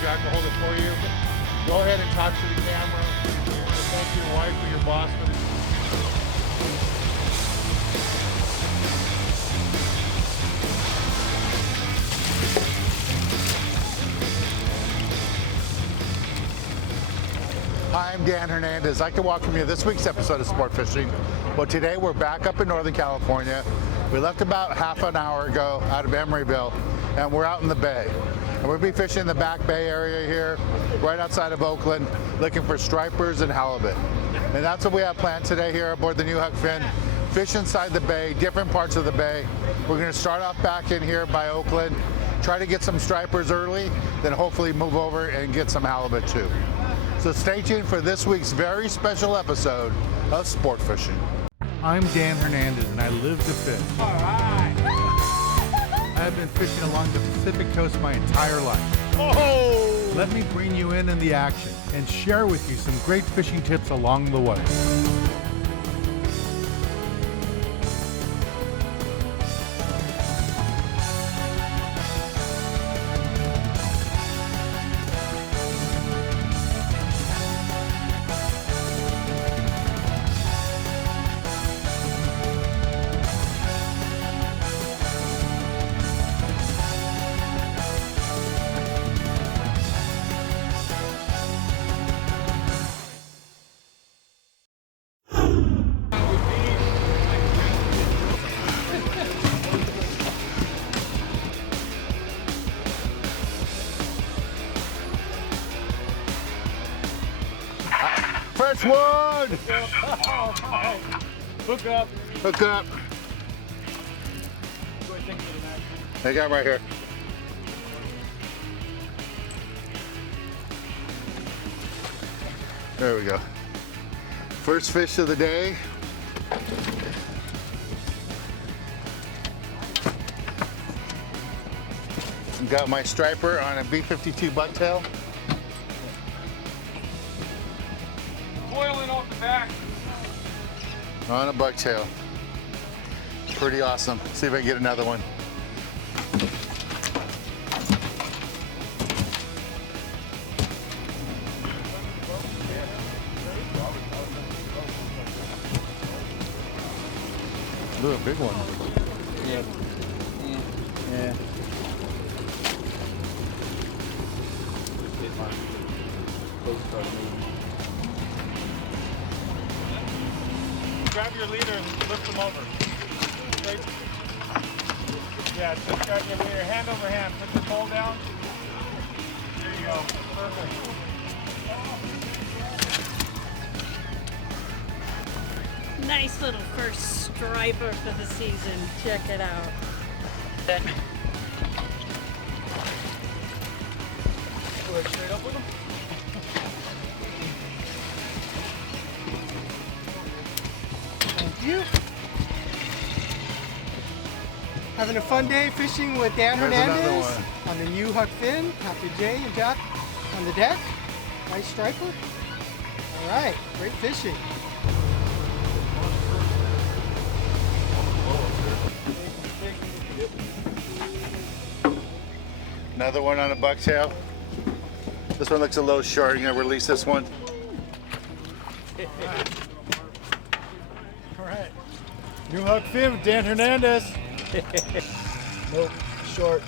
Jack will hold it for you. Go ahead and talk to the camera. Thank your wife or your boss for this. Hi, I'm Dan Hernandez. I'd like to welcome you to this week's episode of Sport Fishing. Well, today we're back up in Northern California. We left about half an hour ago out of Emeryville, and we're out in the bay. And we'll be fishing in the back bay area here, right outside of Oakland, looking for stripers and halibut. And that's what we have planned today here aboard the new Huck Finn. Fish inside the bay, different parts of the bay. We're going to start off back in here by Oakland, try to get some stripers early, then hopefully move over and get some halibut too. So stay tuned for this week's very special episode of Sport Fishing. I'm Dan Hernandez and I live to fish. All right. I've been fishing along the Pacific coast my entire life. Oh! Let me bring you in the action and share with you some great fishing tips along the way. First one! Hook up. Hook up. I got him right here. There we go. First fish of the day. Got my striper on a B52 Bucktail. Coiling off the back. On a bucktail. Pretty awesome. See if I can get another one. Ooh, a big one. Yeah. Yeah. Grab your leader and lift them over. Right. Yeah, just grab your leader, hand over hand. Put the pole down. There you go. Perfect. Nice little first striper for the season. Check it out. Go straight up with them. Thank you. Having a fun day fishing with Dan There's Hernandez on the new Huck Finn. Captain Jay and Jack on the deck. Nice striper. All right, great fishing. Another one on a bucktail. This one looks a little short. I'm gonna release this one. All right. New Huck Finn with Dan Hernandez. Nope, short.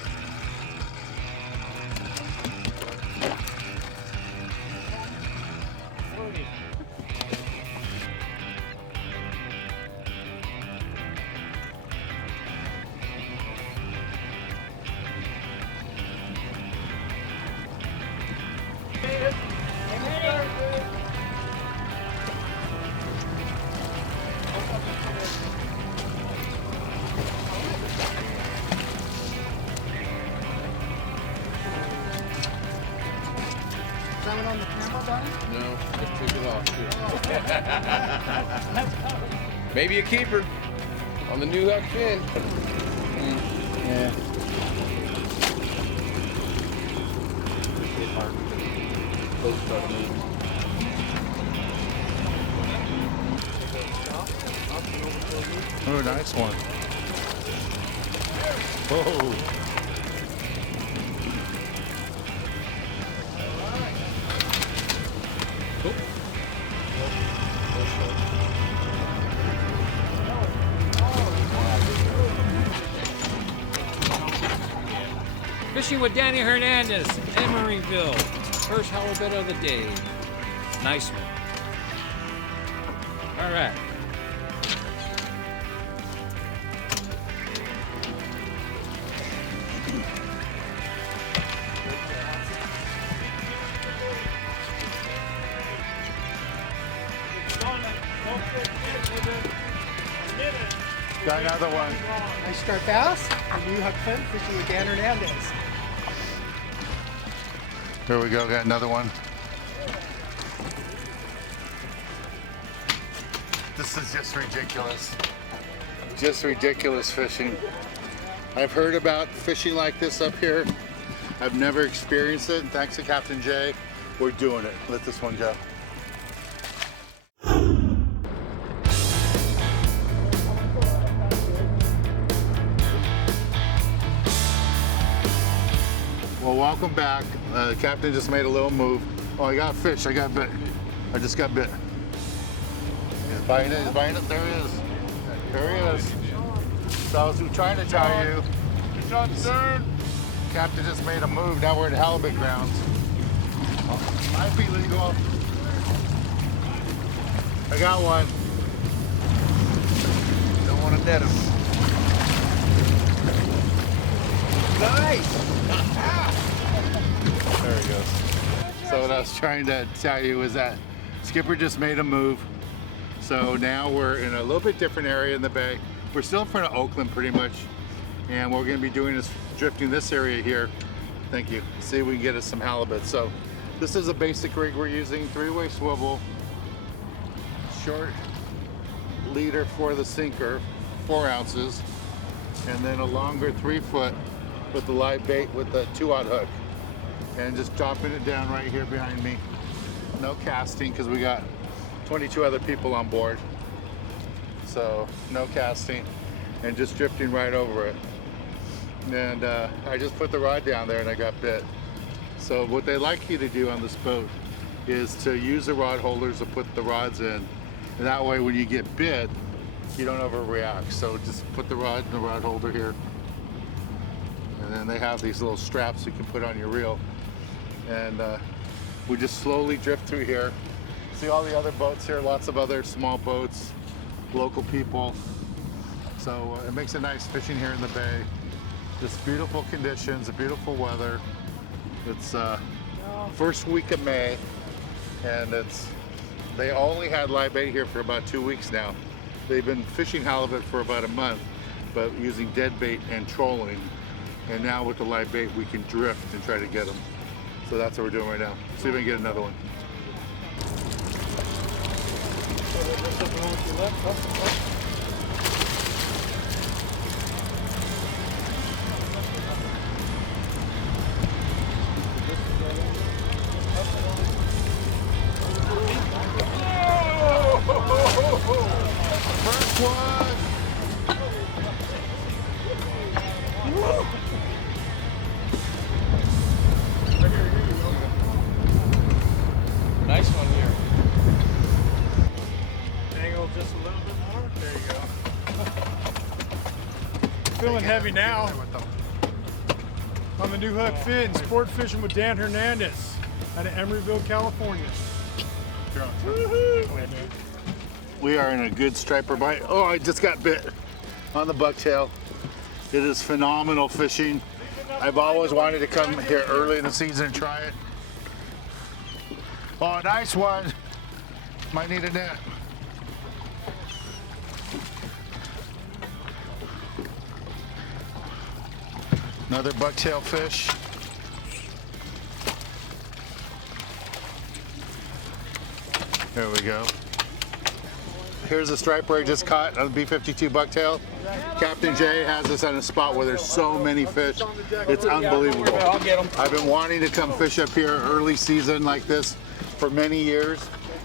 On the camera, Donnie? No, just took it off too. Maybe a keeper on the new Huck Finn. Yeah. Oh, nice one. Whoa. Fishing with Danny Hernandez, Emeryville. First halibut of the day. Nice one. All right. Got another one. Nice striped bass. A new Huck Finn fishing with Dan Hernandez. Here we go, got another one. This is just ridiculous. Just ridiculous fishing. I've heard about fishing like this up here. I've never experienced it. Thanks to Captain Jay, we're doing it. Let this one go. Well, welcome back. The captain just made a little move. Oh, I got fish. I got bit. I just got bit. He's biting it. He's biting it. There he is. There he is. So I was trying to tell you. Fish on stern. Captain just made a move. Now we're at halibut grounds. Might be legal. I got one. Don't want to net him. Nice. There he goes. So what I was trying to tell you is that Skipper just made a move. So now we're in a little bit different area in the bay. We're still in front of Oakland pretty much. And what we're gonna be doing is drifting this area here. Thank you. See if we can get us some halibut. So this is a basic rig we're using, 3-way swivel, short leader for the sinker, 4 ounces, and then a longer 3-foot with the live bait with the 2-aught hook. And just dropping it down right here behind me. No casting because we got 22 other people on board. So no casting and just drifting right over it. And I just put the rod down there and I got bit. So what they like you to do on this boat is to use the rod holders to put the rods in. And that way when you get bit, you don't overreact. So just put the rod in the rod holder here. And then they have these little straps you can put on your reel. And we just slowly drift through here. See all the other boats here, lots of other small boats, local people. So it makes it nice fishing here in the bay. Just beautiful conditions, beautiful weather. It's first week of May, and they only had live bait here for about 2 weeks now. They've been fishing halibut for about a month, but using dead bait and trolling. And now with the live bait, we can drift and try to get them. So that's what we're doing right now. See if we can get another one. First one. Nice one here. Angle just a little bit more. There you go. Feeling heavy now. On the new Huck Finn, sport fishing with Dan Hernandez out of Emeryville, California. We are in a good striper bite. Oh, I just got bit on the bucktail. It is phenomenal fishing. I've always wanted to come here early in the season and try it. Oh, nice one. Might need a net. Another bucktail fish. There we go. Here's a striper I just caught on the B52 Bucktail. Captain Jay has us on a spot where there's so many fish. It's unbelievable. I've been wanting to come fish up here early season like this for many years,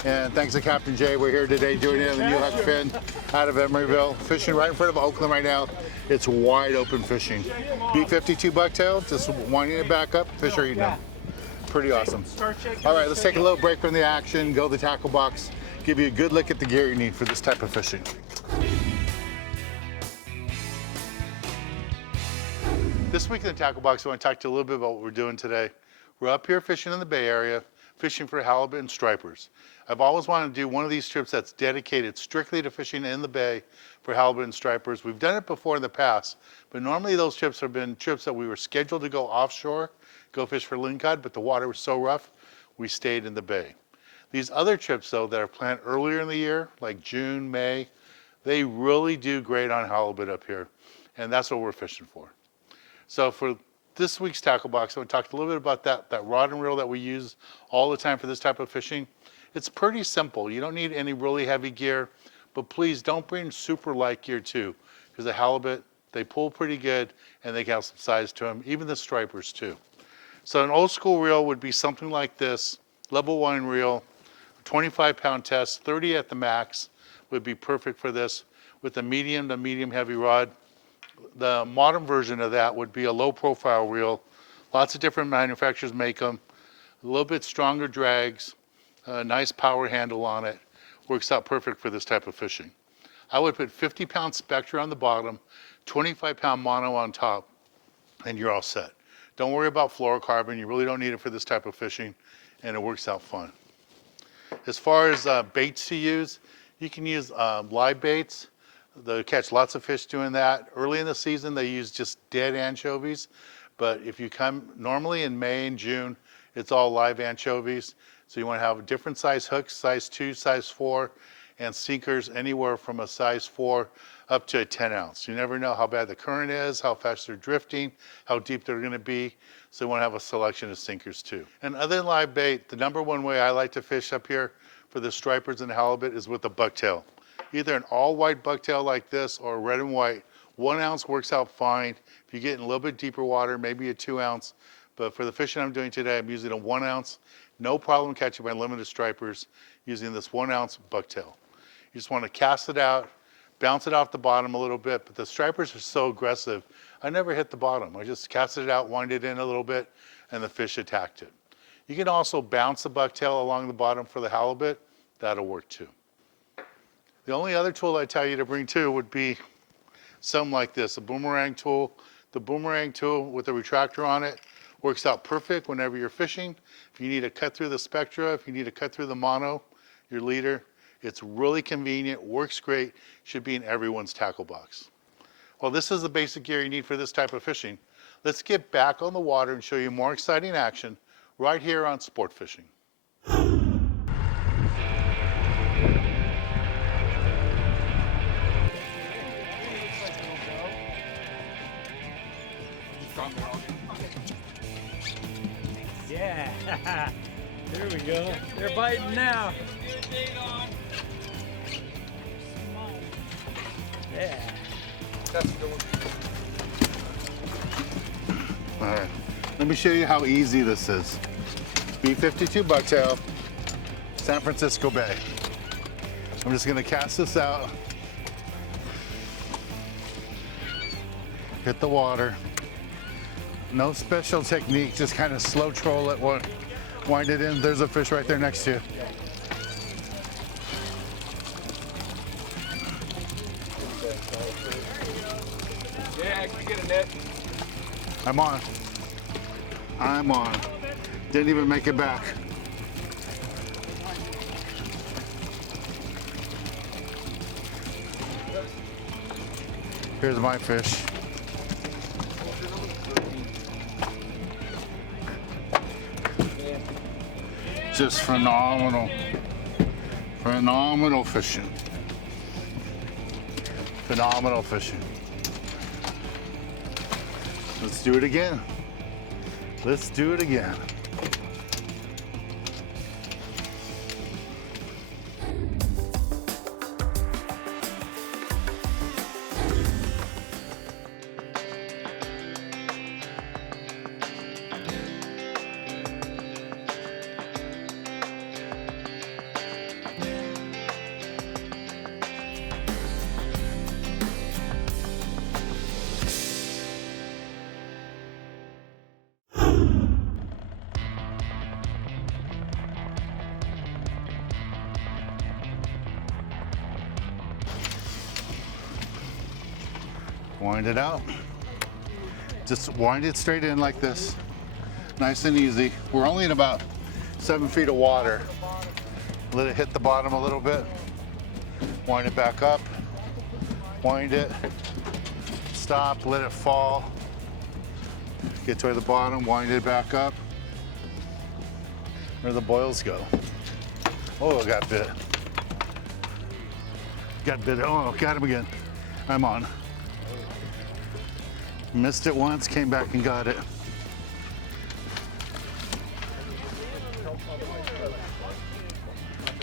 And thanks to Captain Jay, we're here today doing it on the new Huck fin out of Emeryville. Fishing right in front of Oakland right now. It's wide open fishing. B52 Bucktail, just winding it back up, fish are eating them. Pretty awesome. All right, let's take a little break from the action, go to the tackle box, give you a good look at the gear you need for this type of fishing. This week in the tackle box, I want to talk to you a little bit about what we're doing today. We're up here fishing in the Bay Area, fishing for halibut and stripers. I've always wanted to do one of these trips that's dedicated strictly to fishing in the bay for halibut and stripers. We've done it before in the past, but normally those trips have been trips that we were scheduled to go offshore, go fish for lingcod, but the water was so rough, we stayed in the bay. These other trips, though, that are planned earlier in the year, like June, May, they really do great on halibut up here, and that's what we're fishing for. So for this week's tackle box, I want to talk a little bit about that rod and reel that we use all the time for this type of fishing. It's pretty simple. You don't need any really heavy gear, but please don't bring super light gear too, because the halibut, they pull pretty good and they have some size to them, even the stripers too. So an old school reel would be something like this, level 1 reel, 25-pound test, 30 at the max would be perfect for this with a medium to medium heavy rod. The modern version of that would be a low profile reel. Lots of different manufacturers make them. A little bit stronger drags, a nice power handle on it. Works out perfect for this type of fishing. I would put 50-pound Spectra on the bottom, 25-pound mono on top, and you're all set. Don't worry about fluorocarbon. You really don't need it for this type of fishing, and it works out fun. As far as baits to use, you can use live baits. They catch lots of fish doing that. Early in the season, they use just dead anchovies. But if you come normally in May and June, it's all live anchovies. So you want to have different size hooks, size 2, size 4, and sinkers anywhere from a size 4 up to a 10 ounce. You never know how bad the current is, how fast they're drifting, how deep they're going to be. So you want to have a selection of sinkers too. And other than live bait, the #1 way I like to fish up here for the stripers and halibut is with a bucktail. Either an all white bucktail like this or red and white. 1 ounce works out fine. If you get in a little bit deeper water, maybe a 2 ounce. But for the fishing I'm doing today, I'm using a 1 ounce. No problem catching my limited stripers using this 1 ounce bucktail. You just want to cast it out, bounce it off the bottom a little bit, but the stripers are so aggressive, I never hit the bottom. I just casted it out, wind it in a little bit, and the fish attacked it. You can also bounce the bucktail along the bottom for the halibut. That'll work too. The only other tool I tell you to bring too would be something like this, a boomerang tool. The boomerang tool with a retractor on it works out perfect whenever you're fishing. If you need to cut through the Spectra, if you need to cut through the mono, your leader, it's really convenient, works great, should be in everyone's tackle box. Well, this is the basic gear you need for this type of fishing. Let's get back on the water and show you more exciting action right here on Sport Fishing. Yeah, there we go. They're biting now. Yeah. All right, let me show you how easy this is. B52 Bucktail, San Francisco Bay. I'm just gonna cast this out, hit the water. No special technique, just kind of slow troll it, wind it in. There's a fish right there next to you. Yeah, can you get a net? I'm on. I'm on. Didn't even make it back. Here's my fish. Just phenomenal. Phenomenal fishing. Phenomenal fishing. Let's do it again. Let's do it again. Wind it out. Just wind it straight in like this. Nice and easy. We're only in about 7 feet of water. Let it hit the bottom a little bit. Wind it back up. Wind it. Stop, let it fall. Get to the bottom, wind it back up. Where the boils go. Oh, I got bit. Got bit. Oh, got him again. I'm on. Missed it once, came back and got it.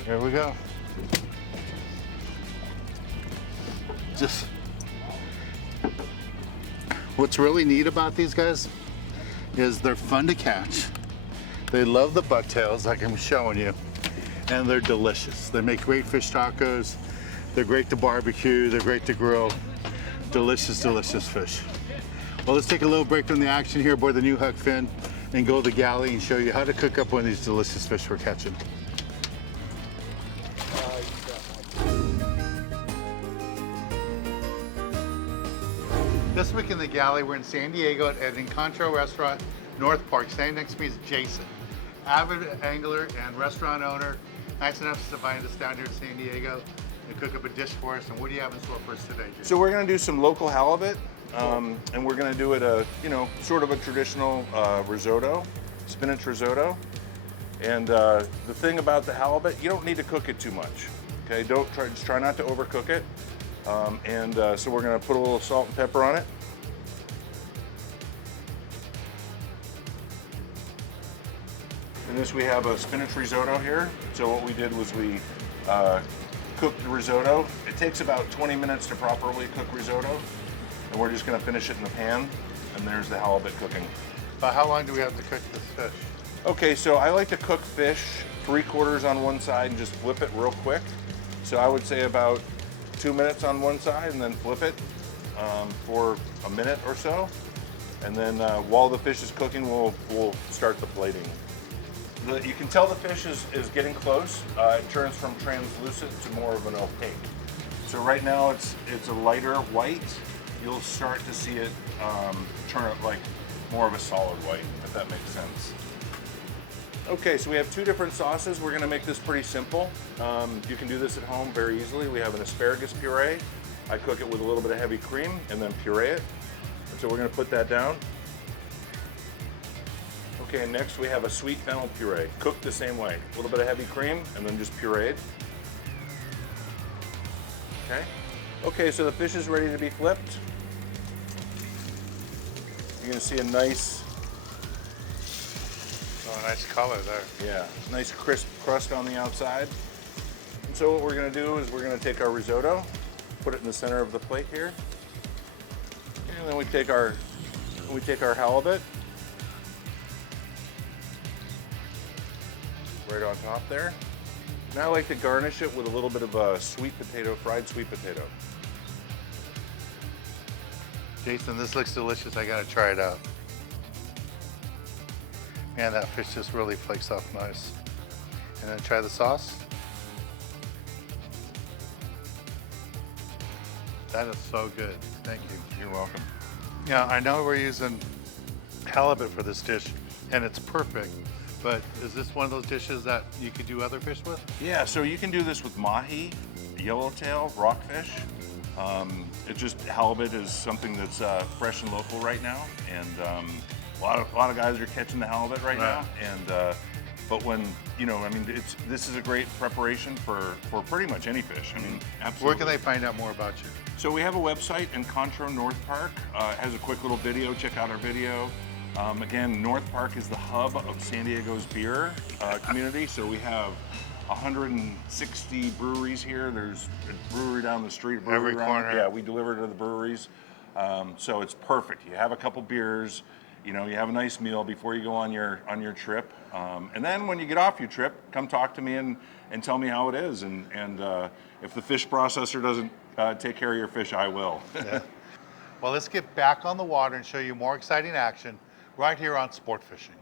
Here we go. Just what's really neat about these guys is they're fun to catch. They love the bucktails like I'm showing you, and they're delicious. They make great fish tacos. They're great to barbecue. They're great to grill. Delicious, delicious fish. Well, let's take a little break from the action here aboard the new Huck fin and go to the galley and show you how to cook up one of these delicious fish we're catching. This week in the galley, we're in San Diego at Encontro Restaurant, North Park. Standing next to me is Jason, avid angler and restaurant owner. Nice enough to invite us down here in San Diego and cook up a dish for us. And what do you have in store for us today, Jason? So we're going to do some local halibut, and we're going to do it sort of a traditional risotto, spinach risotto. And the thing about the halibut, you don't need to cook it too much. Okay, just try not to overcook it. So we're going to put a little salt and pepper on it. In this we have a spinach risotto here. So what we did was we cooked the risotto. It takes about 20 minutes to properly cook risotto. And we're just going to finish it in the pan. And there's the halibut cooking. About how long do we have to cook this fish? Okay, so I like to cook fish 3/4 on one side and just flip it real quick. So I would say about 2 minutes on one side and then flip it for a minute or so. And then while the fish is cooking, we'll start the plating. You can tell the fish is getting close. It turns from translucent to more of an opaque. So right now it's a lighter white. You'll start to see it turn it like more of a solid white, if that makes sense. Okay, so we have 2 different sauces. We're gonna make this pretty simple. You can do this at home very easily. We have an asparagus puree. I cook it with a little bit of heavy cream and then puree it. And so we're gonna put that down. Okay, and next we have a sweet fennel puree, cooked the same way. A little bit of heavy cream and then just pureed. Okay. Okay, so the fish is ready to be flipped. You're gonna see a nice, Nice color there. yeah, nice crisp crust on the outside. And so what we're gonna do is we're gonna take our risotto, put it in the center of the plate here. And then we take our halibut right on top there. Now I like to garnish it with a little bit of a sweet potato, fried sweet potato. Jason, this looks delicious. I gotta try it out. Man, that fish just really flakes off nice. And then try the sauce. That is so good. Thank you. You're welcome. Yeah, I know we're using halibut for this dish, and it's perfect. But is this one of those dishes that you could do other fish with? Yeah, so you can do this with mahi, yellowtail, rockfish. It's just halibut is something that's fresh and local right now, and a lot of guys are catching the halibut right now. And but when this is a great preparation for pretty much any fish. I mean, absolutely. Where can they find out more about you? So we have a website, Encontro North Park. It has a quick little video. Check out our video. Again, North Park is the hub of San Diego's beer community. So we have 160 breweries here. There's a brewery down the street. Every corner. Yeah, we deliver to the breweries. So it's perfect. You have a couple beers, you have a nice meal before you go on your trip. And then when you get off your trip, come talk to me and tell me how it is. And if the fish processor doesn't take care of your fish, I will. Yeah. Well, let's get back on the water and show you more exciting action right here on Sport Fishing.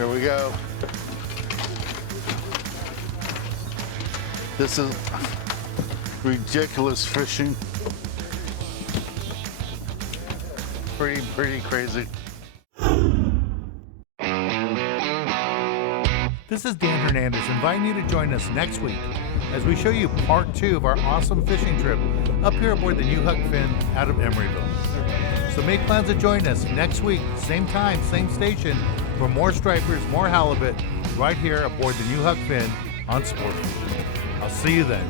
Here we go. This is ridiculous fishing. Pretty crazy. This is Dan Hernandez inviting you to join us next week as we show you part 2 of our awesome fishing trip up here aboard the new Huck Finn out of Emeryville. So make plans to join us next week, same time, same station, for more stripers, more halibut, right here aboard the new Huck Finn on Sport. I'll see you then.